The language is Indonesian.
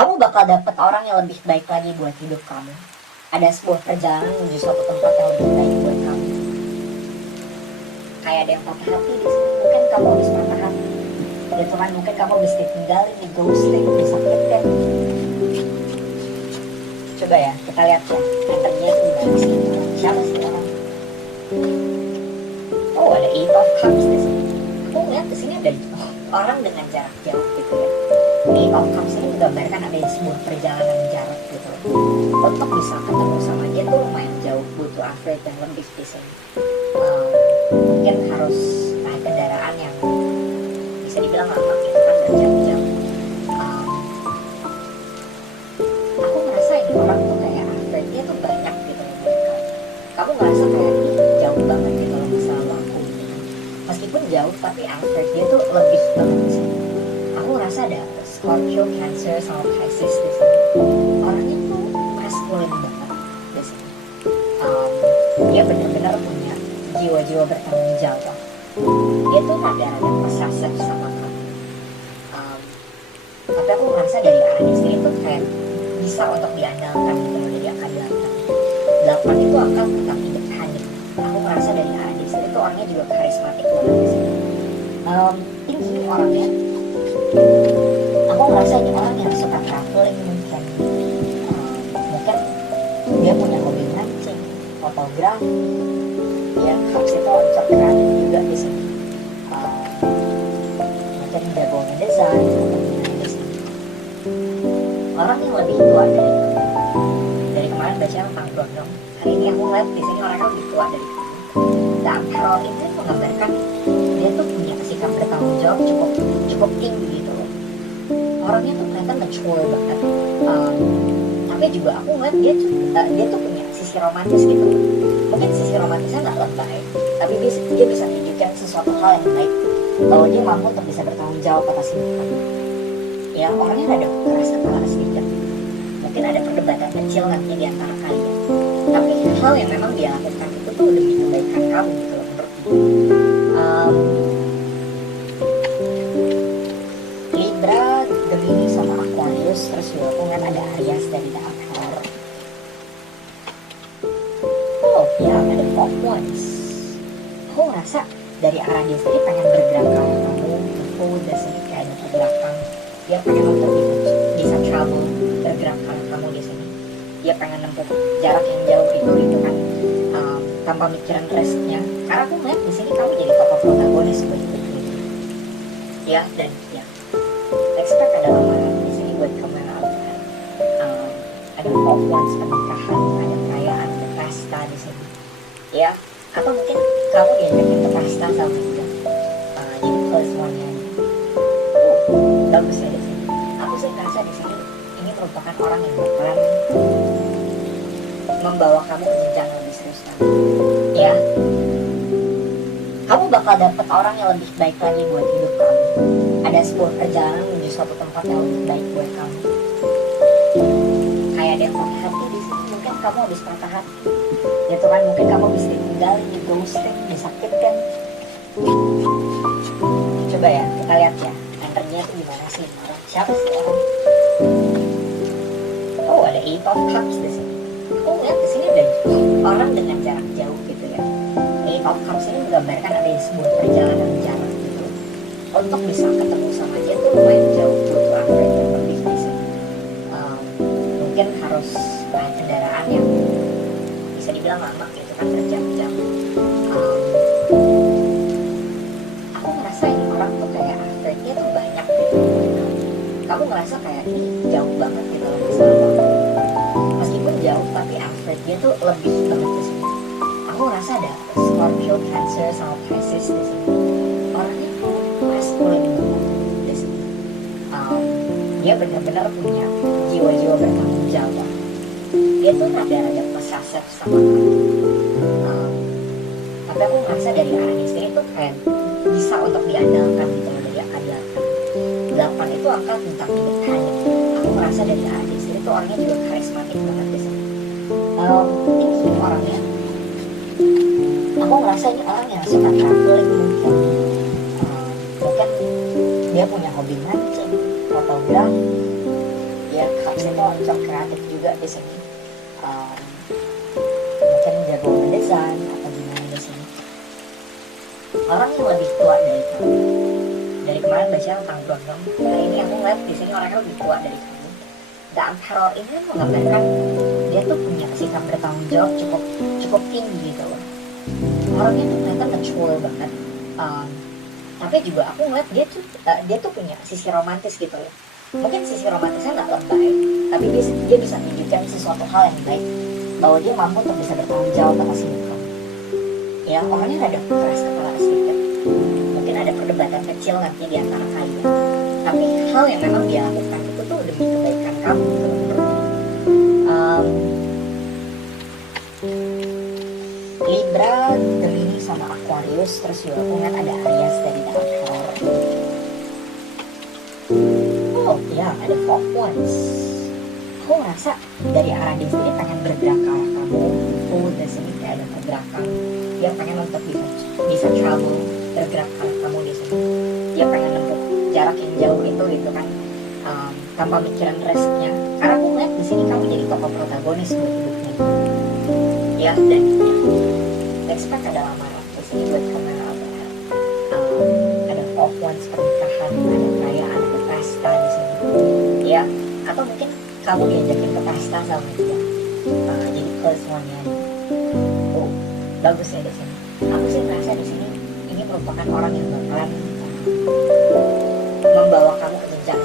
Kamu bakal dapet orang yang lebih baik lagi buat hidup kamu. Ada sebuah perjalanan menuju suatu tempat yang lebih baik buat kamu. Kayak ada yang patah hati di sini, mungkin kamu habis patah hati. Ya Tuhan, mungkin kamu habis ditinggalin, di ghosting, disakitin. Coba ya, kita lihat ya, patternnya itu gimana sih? Siapa sih orang? Oh, ada Eight of Cups di sini. Aku ngeliat di sini ada orang dengan jarak jauh gitu ya. Eight of Cups ini menggambarkan ada sebuah perjalanan jarak gitu. Untuk bisa ketemu sama dia tuh lumayan jauh, butuh effort yang lebih di sini. Mungkin harus naik kendaraan yang bisa dibilang lama gitu kan, berjam-jam. Aku ngerasa ini orang tuh kayak effortnya tuh banyak gitu loh buat kamu. Kamu ngerasa kayak ini jauh banget gitu loh sama aku gitu. Meskipun jauh tapi effortnya tuh lebih banget di sini. Aku ngerasa ada Scorpio, Cancer, sama Pisces di sini. Orangnya tuh maskulin banget di sini. Dia benar-benar punya jiwa-jiwa bertanggung jawab. Dia tuh rada-rada posesif sama kamu. Tapi aku ngerasa dari arah di sini tuh kayak bisa untuk diandalkan gitu loh, jadi akan diandalkan. 8 itu akan tetap independen. Aku ngerasa dari arah di sini tuh orangnya juga karismatik banget di sini. Tinggi orangnya. Aku ngerasa ini orang yang suka traveling mungkin. Mungkin dia punya hobi mancing, fotografi. Ya, Cups itu coklat juga di sini. Mungkin jagoannya desain atau gimana di sini. Orang yang lebih tua dari kemarin bacanya tentang gondong. Hari ini aku ngeliat di sini orangnya lebih tua dari kamu. Dan Carol itu menggambarkan dia tuh punya sikap bertanggung jawab cukup tinggi gitu loh. Orangnya tuh kelihatan mature banget. Tapi juga aku ngeliat dia tuh punya sisi romantis gitu. Mungkin sisi romantisnya nggak lebay, tapi dia bisa tunjukkan sesuatu hal yang baik bahwa dia mampu untuk bisa bertanggung jawab atas hidupnya. Ya, orangnya ada keras kepala sedikit. Mungkin ada perdebatan kecil nanti di antara kalian. Tapi hal yang memang dia lakukan itu tuh demi kebaikan kamu gitu loh menurut dia. Libra, Gemini sama Aquarius, terus juga aku ngeliat ada Aries dari The Emperor. Oh ya, ada Fox Ones. Aku ngerasa dari arah dia sendiri pengen bergerak ke arah kamu, food dan sini kayak ada ke belakang. Dia pengen untuk bisa travel, bergerak ke arah kamu di sini. Dia pengen nempuh jarak yang jauh itu kan, tanpa mikirin restnya. Karena aku ngeliat di sini kamu jadi tokoh protagonis buat hidup ini. Ya, dan ya, expect ada lamaran di sini buat kamu yang lamaran. Ada Fox Ones, pernikahan, ada perayaan, ada pesta di sini. Ya, atau mungkin kamu diajakin ke pesta sama dia. Jadi plus one-nya bagus ya di sini. Aku sih ngerasa di sini ini merupakan orang yang bakalan membawa kamu ke jenjang yang lebih serius lagi. Ya, kamu bakal dapet orang yang lebih baik lagi buat hidup kamu. Ada sebuah perjalanan menuju suatu tempat yang lebih baik buat kamu. Kayak ada yang patah hati di sini. Mungkin kamu habis patah hati. Ya Tuhan, mungkin kamu bisa ditinggalin, di ghosting, disakitin. Coba ya, kita lihat ya. Patternnya itu gimana sih orang? Siapa sih orang? Oh, ada Eight of Cups di sini. Aku ngeliat di sini ada orang dengan jarak jauh gitu ya. Eight of Cups ini menggambarkan ada sebuah perjalanan jarak gitu. Untuk bisa ketemu sama dia tuh lumayan jauh, butuh effort yang lebih di sini. Mungkin harus naik kendaraan yang bisa dibilang lama gitu kan, berjam-jam. Aku ngerasa ini orang tuh kayak effortnya tuh banyak gitu. Kamu ngerasa kayak ini jauh banget gitu loh sama aku. Meskipun jauh tapi effortnya tuh lebih banget di sini. Aku ngerasa ada Scorpio, Cancer, sama Pisces di sini. Orangnya tuh maskulin banget di sini. Dia benar-benar punya jiwa-jiwa bertanggung jawab. Dia tuh rada-rada posesif sama kamu. Tapi aku ngerasa dari arah di sini tuh kayak bisa untuk diandalkan gitu loh, dari akan diandalkan. 8 itu angka tentang independen. Aku ngerasa dari arah di sini tuh orangnya juga karismatik banget di sini. Tinggi orangnya. Aku ngerasa ini orang yang suka traveling mungkin. Mungkin dia punya hobi mancing, fotografi. Ya, unsur kreatif juga di sini. Um, Mungkin jago mendesain atau gimana di sini. Orang yang lebih tua dari kamu, dari kemarin baca tentang gondrong, hari ini aku ngeliat di sini orangnya lebih tua dari kamu. The Emperor ini kan menggambarkan dia tuh punya sikap bertanggung jawab cukup tinggi gitu loh. Orangnya tuh ternyata mature banget. Tapi juga aku ngeliat dia tuh punya sisi romantis gitu loh. Mungkin sisi romantisnya nggak lebay, tapi dia bisa menunjukkan sesuatu hal yang baik, bahwa dia mampu untuk bisa bertanggung jawab atas hidup kamu. Ya, orangnya rada keras kepala sedikit. Mungkin ada perdebatan kecil nanti di antara kalian. Tapi hal yang memang dia lakukan itu tuh demi kebaikan kamu gitu menurut dia. Libra, Gemini sama Aquarius, terus juga aku ngeliat ada Aries dari The Emperor. Oh ya, ada Fourth Ones. Aku ngerasa dari arah dia sendiri pengen bergerak ke arah kamu. Di sini kayak ada pergerakan. Dia pengen untuk bisa travel, bergerak ke arah kamu di sini. Dia pengen nempuh jarak yang jauh itu gitu kan, tanpa mikiran risknya. Karena aku ngeliat di sini kamu jadi tokoh protagonis buat hidupnya. Ya, dan ya, expect ada lamaran di sini buat kamu. Ada Fourth Ones, pernikahan, ada perayaan, ada pesta di sini. Ya, atau mungkin kamu diajakin ke pesta sama dia. Jadi plus one-nya. Oh, bagus ya di sini. Aku sih merasa di sini ini merupakan orang yang bakalan membawa kamu ke jenjang